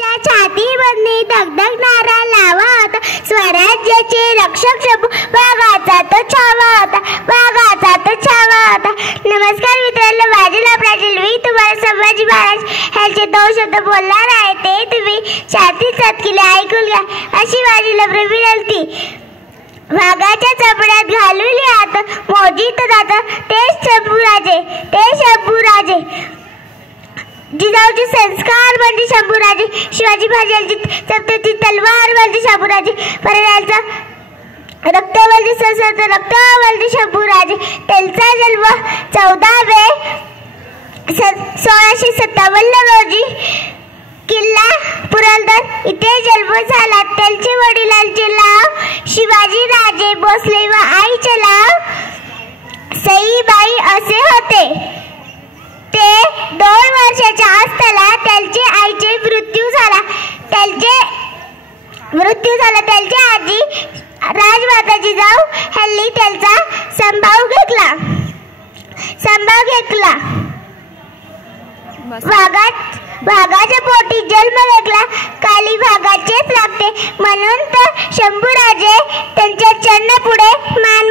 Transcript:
छातीमध्ये धगधगणारा लावा होता, स्वराज्याचे रक्षक शंभू वाघाचा तो छावा होता, वाघाचा तो छावा होता. नमस्कार मित्रांनो, माझे नाव प्राजल. मी तुम्हाला संभाजी महाराज ह्याचे 2 शब्द बोलणार आहे, ते तुम्ही छातीत साथ केले ऐकून घ्या अशी माझी नम्र विनंती. वाघाच्या चपड्यात घालून हात मोजीत जात तेच शंभूराजे, ते शंभूराजे. जिजाऊचे संस्कार म्हणजे शंभूराजे, शिवाजी महाराजांची सप्तची तलवार म्हणजे शंभूराजे, परायांचा रक्त म्हणजे सशस्त्र रक्त म्हणजे शंभूराजे. त्यांचा जन्म 14 मे 1657 रोजी किल्ला पुरंदर इथे जन्म झाला. त्यांचे वडिलांचे नाव शिवाजी राजे भोसले व आईचे नाव सईबाई असे होते. ते 2 वर्षाच्या असताना त्यांचे आईचे मृत्यू झाला. त्यांची आजी राजमाता जिजाऊ ह्यांनी त्यांचा संभाव घेतला. वाघाच्या पोटी जन्म घेतला. काली वाघाचेच लागते म्हणून तर शंभूराजे त्यांच्या चरणापुढे मान